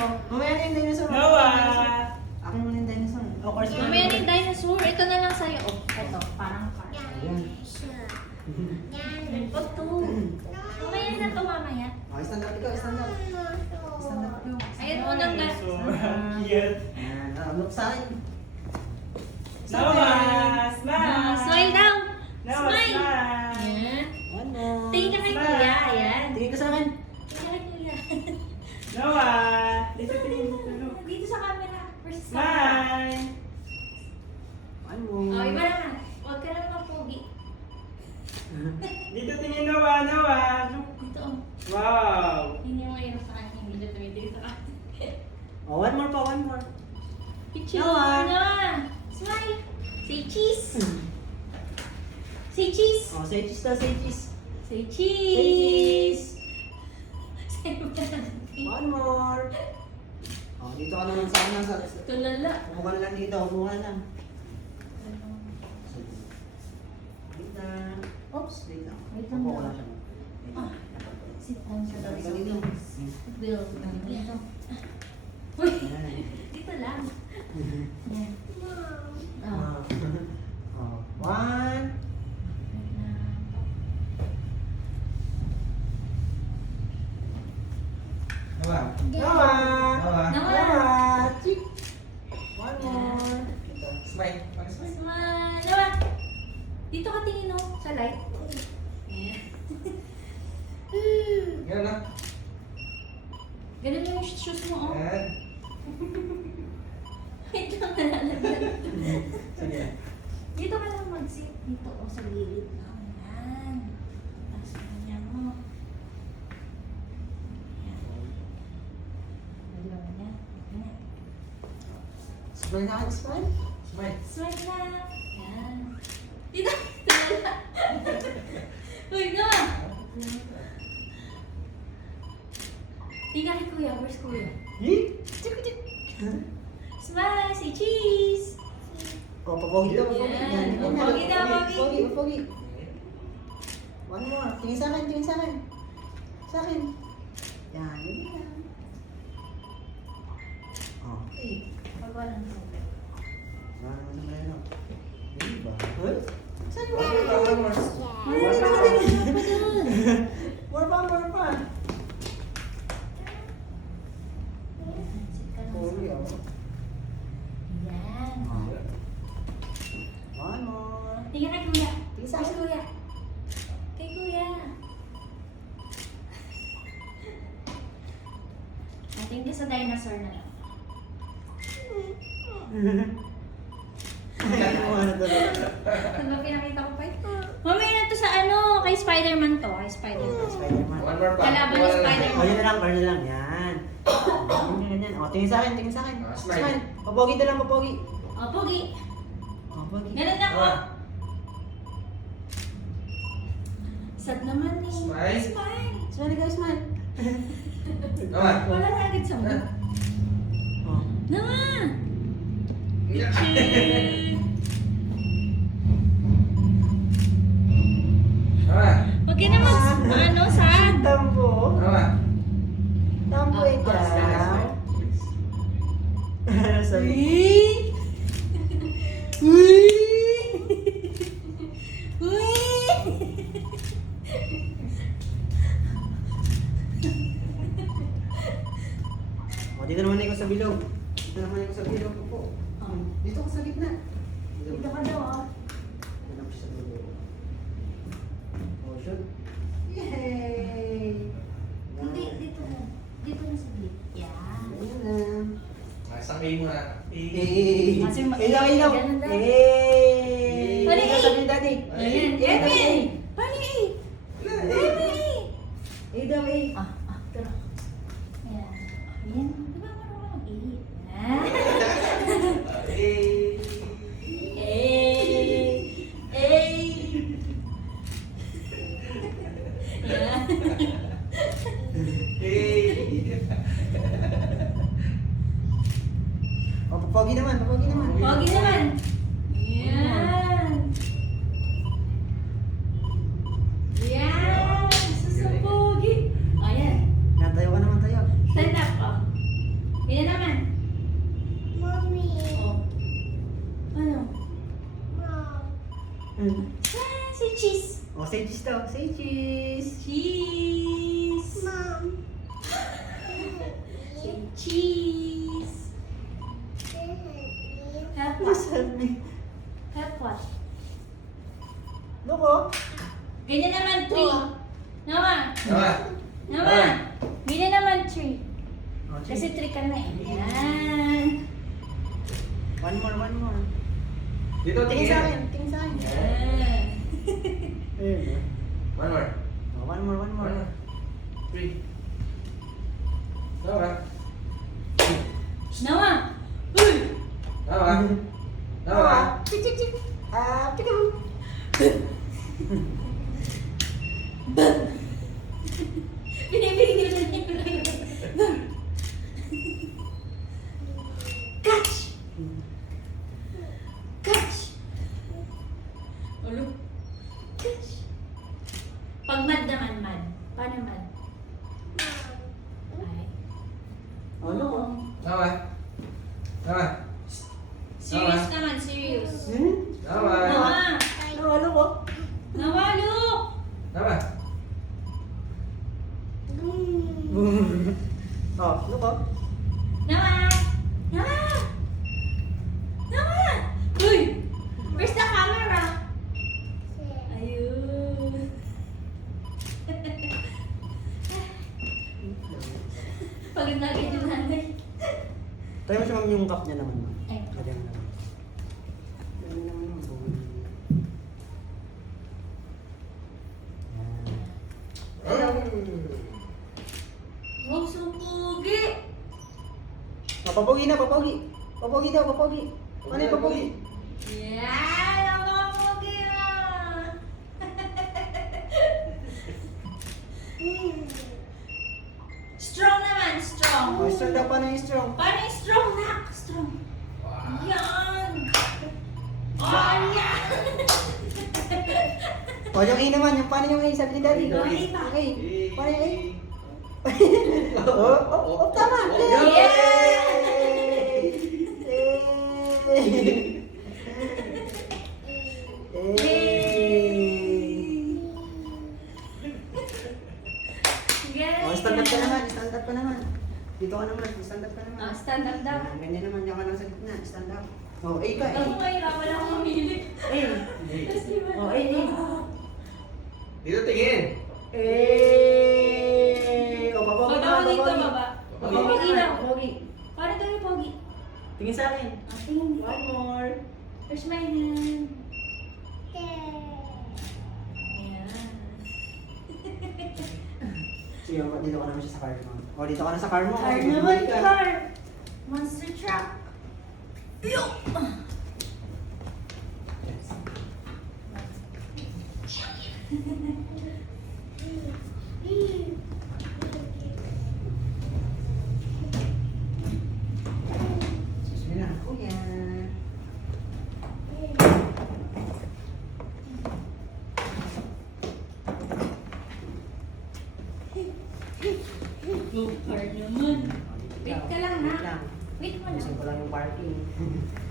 Oh, mamaya na yung dinosaur. Noah! Akin muna yung dinosaur. Of course, Mamaya na yung dinosaur. Ito na lang sa'yo. Oh, ito. Parang car. Ayan. Ito to. Mamaya na to mamaya. Oh, stand up ikaw, stand up. Stand up ikaw. Ayun, unang na. Cute! Ayan, look sa akin. Noah! Smile! Smile daw. Noah, Smile. smile! Ayan. One more. Tingin ka kay kuya. Ayan. Tingin ka sa akin. Tingin ka kay kuya. Noah! Dito tingin mo. Dito sa camera. First sa Smile! One more. Oh, iba naman. Huwag ka lang mapogi. Dito tingin Noah! Noah! Look. Dito. Oh. Wow! Hindi mo kayo sa akin. Hindi na tumitingin sa akin. Oh, one more pa, one more. Picture. Noah. Noah. Smile. Say cheese. Say cheese. Oh, say cheese daw, say cheese. Say Say cheese. cheese. Say One more. Oh, dito ka naman sa akin. Tulala. Upo ka lang dito, upo ka lang. Wait lang. Oops, wait lang. Wait lang Upo ka daw. lang siya. Wait lang. Sit down sa daw. Dito, dito. Bill. Dito. Uy. Ayan. Dito lang. Yan. Oh. Oh. Oh. One. Wait lang. Noah! Noah! Noah! Noah! Chick! One more. Smile! Smile! Smile. Noah. Dito ka tingin oh. Sa light. Ayan. Ganun na. Ganun yung shoes mo oh. Ayan. Wait lang, nalalagyan. Sige. Dito ka lang mag-sit. Dito o sa gilid lang. Yan. Tapos ganyan mo. Yan. Dalawa na. Ganyan. Smile na akin, smile. Smile! Smile na. Yan. Dito. Tulala. Uy, no. Tingnan kay kuya. Where's kuya? Yee! Smile. Say cheese. Oh, papogi daw, papogi. Yan. Yan, yan, Papogi daw, papogi. papogi. Papogi, papogi. One more. Tingin sa akin, tingin sa akin. Sa akin. Yan, yun lang. Okay. Pag walang sabi. Wala naman sa mga ano. Hindi ba? Huh? Saan yung One more, one more. Wala na ako dun. More pa, more pa. Sit ka lang Pogi, sa- oh. Yan. One more. Tingnan kay kuya. Tingin sa Where's akin. kuya? Kay kuya. Tingin ka sa dinosaur na lang. Ano to? Ano ba pinakita ko pa ito? Mamaya na to sa ano, kay Spider-Man to. Kay Spider-Man. Spider-Man. One more pa. Kalaban ni Spider-Man. Oh, yun na lang, parang na lang. Yan. Ganyan, ganyan. Oh, tingin sa akin, tingin sa akin. Ah, smile. Papogi na lang, papogi. O, pogi. Oh, pogi. Ganun na ako. Noah! Sad naman eh. Smile. Smile. Smile, guys, smile. Noah! Wala na agad sa mo. Oh. Naman. Noah! Huwag ka na ano, sad. Tambo. Noah! Tambo ikaw. Ano sabi? Uy! Uy! Oh, dito naman ako sa bilog. Dito naman ako sa bilog po. Dito ako sa gitna. Dito ka daw ah. Dito naman siya sa bilog. Oh, shoot. Yay! Hindi, dito na. Dito na sa gate. Yan. Ayun na. Isang A muna. Yay! Kasi Ilaw, ilaw! ganun daw. Yay! Pali, Ikaw eh. sabi ni daddy. Ayan. Yay, daddy. Paano eh? Paano eh? Eh daw eh. Tara. Ayan. Ayan. Diba marunong ka mag-eat? Ah. A. Eh. Eh. Ayan. A. Oh, papogi naman, papogi naman. Pogi naman. Yan. Yan. Susapogi. Ayan. Natayo ka naman tayo. Stand up. Oh. Say cheese. Oh, say cheese daw. Say cheese. Cheese. Mom. Say cheese. Help Just what? help me. Help what? Look, oh. Ganyan naman, tree. Nawa. Naman. Nawa. Ganyan naman, tree. Oh, Kasi tree ka na eh. Yan. One more. Dito, Tingin sa akin. tingin. Tingin sa akin. Yan. Ayun. One more. Oh, one more. One more. Three. Naman. Nawa. Uy. Naman. Naman. Chik, chik, chik. Ah, chik, Binibigyan na niya. Catch! Catch! Ulo. Catch! Pag mad naman, mad. Paano mad? Ay. Oh, look, oh. Naman. Naman. Serious naman, serious. Naman. Nawa! Oh, look, oh. Nawa, look! Naman. Oh, look, oh. Nawa! Nawa! Nawa! Uy! Where's the camera? Ayun. Pagod na agad yung nanay. Tayo mo siya ma'am yung cup niya naman, ma'am. Ay. Kaya mo naman. Kaya mo naman, ma'am. Wow, so pogi! Papogi na, papogi. Papogi daw, papogi. Ano yung papogi? Yeah! Ang pogi na! Strong naman, strong! Oh, strong daw, paano yung strong? Paano yung strong, nak? Strong! Yan! Oh, yan! Oh, yung A naman, yung paano yung A? Sabi ni Daddy. Yung A pa. A. Paano yung A? Oh, tama. Yeah! Oh, stand up ka naman, stand up ka naman. Dito ka naman, stand up ka naman. Ah, stand up daw. Ah, ganyan naman, diyan ka lang sa gitna, stand up. Oh, A ka, A. Ako mahirapan ako mamili. A. Kasi Oh, A. Dito, tingin. A. Oh, papogi Baba naman, mo dito, papogi. baba. Papogi Papogi lang. Papogi. Paano tayo pogi? Tingin sa akin. Ah, tingin. One more. Where's my hand? Ayan. Sige, dito ka naman siya sa car mo. Oh, dito ka na sa car mo. Car Sige, naman, bumili ka. car. Monster truck. Yo! Susunod na, kuya. Go, car naman. Wait ka lang, Wait ha? lang. Wait mo Ayusin lang. ko lang yung parking.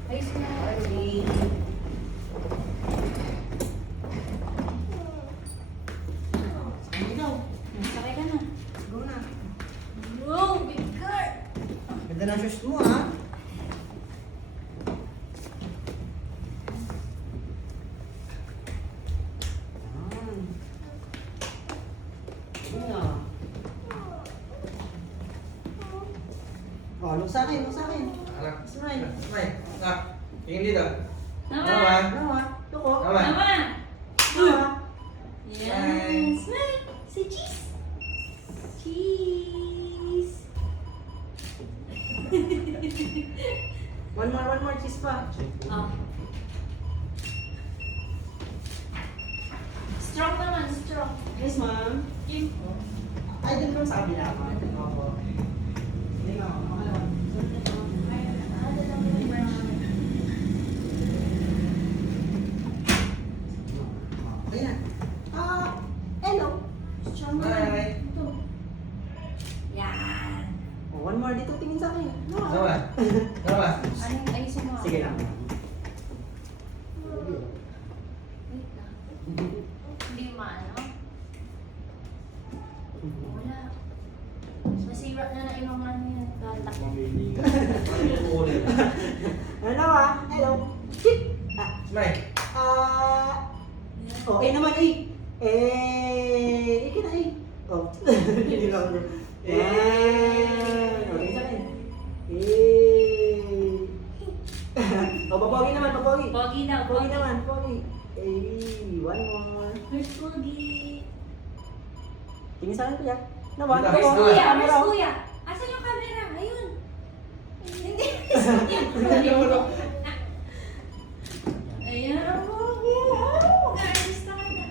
Ayos na. Parking. Sakay daw. Sakay ka na. Go na. Wow, big car. Ganda na shoes mo, ha? Yan. Yan. Oh, look sa akin, look sa akin. Anak. Smile. Smile. Anak. Tingin dito. Naman. Ano, ha? Look, oh. Naman. Naman. Ano, ha? Yan. Smile. Say cheese. Cheese. One more cheese pa. Oh. Strong naman, strong. Yes, ma'am. Give. Ay, dun lang sa kabila, ma'am. Opo. Hindi, ma'am. Makalawa. Okay na. Hello. Strong Bye. naman. Ito. Yan. Oh, one more dito, tingin sa akin. No. Naman. Naman. Anong ayusin mo? Sige lang. Wait feeling. Ano ulit? Hello ah. Hello. Chip. Smile. Oh, naman ika na Oh. Hindi lang bro. Oh, tingin sa akin. Oh, papogi naman, papogi. Pogi daw, Pogi naman, pogi. One more. Where's Pogi? Tingin sa akin kuya. Naman, Where's Where's papogi. Kuya? Camera, Where's oh. Kuya? Asan yung camera? Ayun. Hindi. Ayan, Pogi. Oh, mag-artista ka na.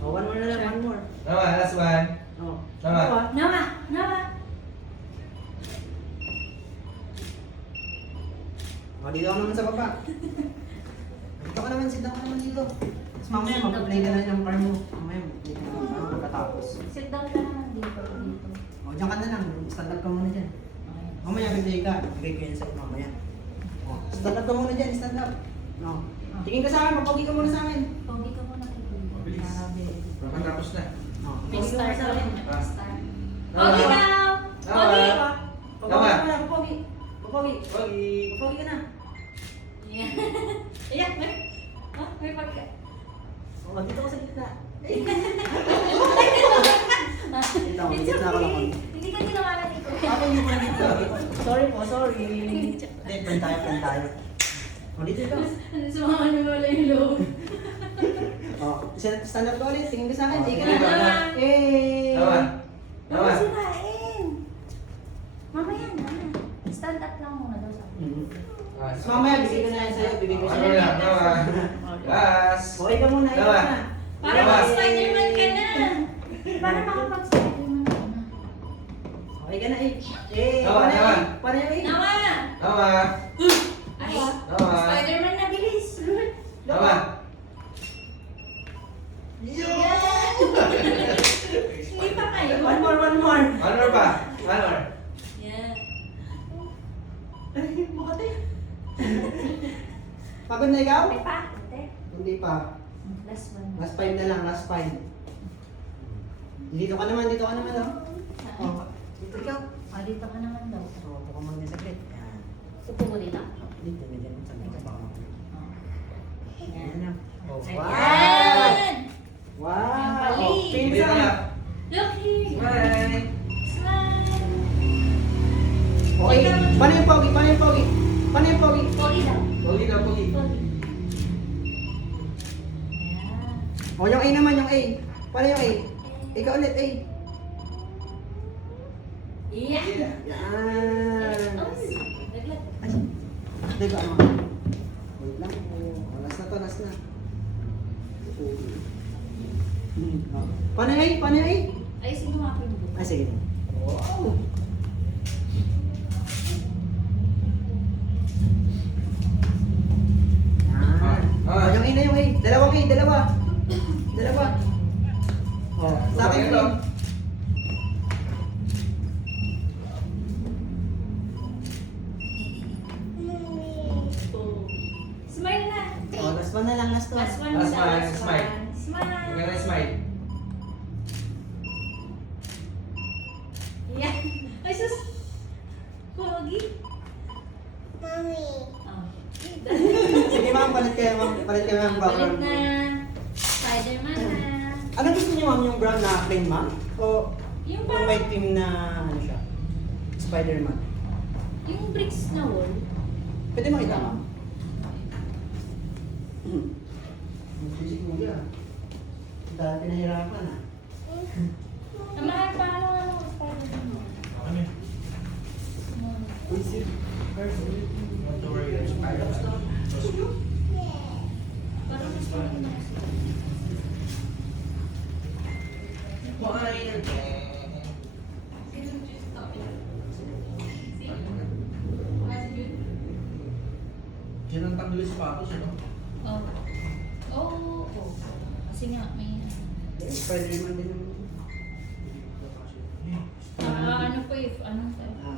Oh, one more na lang, one more. Tama, last one. Oh. Tama. Ano ah? Nawa, nawa. Oh, dito ka naman sa baba. Dito ka naman, sit down ka naman dito. Tapos mamaya mag-play ka na ng car mo. Mamaya mag-play ka na ng pagkatapos. Sit down ka naman dito. O, dyan ka na lang. Stand up ka muna dyan. Mamaya bigay ka. Bigay ko yan sa'yo mamaya. O, stand up ka muna dyan. Stand up. No. Tingin ka sa akin. Mapogi ka muna sa akin. Pogi ka muna kay Kuya. Mabilis. Baka tapos na. O, May mapogi ka star muna sa ka akin. rin. May star. Nawa. Pogi daw! Pogi! Nawa. Papogi ka muna. Papogi. Papogi. Pogi. Papogi ka na. Ayan. Ayan, may... Oh, may pagka... O, dito ka sa gitna. It's ako, gitna ako lang. okay. Hindi ka ginawa ni Kuya. Ako hindi ko dito. Sorry po, sorry. Hindi, friend tayo. O, dito ka. Sumama na wala yung loob. O, stand up ka ulit. Tingin ka sa akin. Tingin Sige, ka na. Nawa. Nawa. Nawa. Nawa sirain. Mamaya na. Stand up lang muna daw sabi. Ah, Tapos mamaya, bigay ko na yan sa'yo. Bibigay ko Ano sa'yo. lang, Nawa. Last. Okay ka muna. Ikaw Nawa. na. Para Nawa. mag-Spider-Man ka na. Para makapag-Spider-Man ka na. Okay ka na, Nawa, paano nawa. yung Paano yung Nawa! Nawa. Ay, Nawa. Spider-Man na bilis. Nawa. Hindi pa kayo. One more. One more pa. One more. Yeah. Ay, makati. Pagod na ikaw? Okay pa? Ate. Hindi pa. Last one. Last 5 na lang, last 5. Dito ka naman, oh. Oh, dito ikaw. Ah, dito ka naman daw. Oh, upo ka muna saglit. Yan. Upo mo dito? Dito, medyan. Saglit ka baka makulit. Yan na. Oh, wow! Ayan! Wow! Ang pali. Oh, tingin Dito sa na. Look here! Smile. Smile! Okay, paano yung pogi? Paano yung pogi? Paano yung pogi? Pogi daw. Pogi daw, pogi. Pogi. Ayan. Oh, yung A naman, yung A. Paano yung A? Ikaw ulit, A. Yeah! Yan. Ay, naglag. Ay, diba ano? Wait lang. Oh, last na to, last na. Oh. Paano yung A? Paano yung A? Ay, sino nga po yung Ah, sige. Wow! Yan. Oh, yung A na yung A. Dalawang A, dalawa. Dalawa. Oh, sa akin Ito. ito. Smile na. Oh, last one na lang, last one. Last one. Last na, one, smile. Smile. Huwag ka na smile. Yeah. Ay, sus. Pogi. Mommy. Oh. Sige ma'am, palit kayo ma'am. Palit kayo ng background. Balik na. Spider-Man na. Ano gusto niyo ma'am, yung brown na plain ma'am? O Yung yung parang, white team na ano siya? Spider-Man. yung bricks na wall. Pwede makita ma'am? Mag-physics mo yan. Dahil pinahirapan ah. Ang mahal pa ano Spider-Man mo. Ano yun? Physics. Not to worry, there's Spider-Man. Parang mas parang na kasi. Diyan ang tanggal yung sapatos, ano? Oh. Oh. Oh. Kasi nga may Spider-Man din naman. ano pa if ano pa.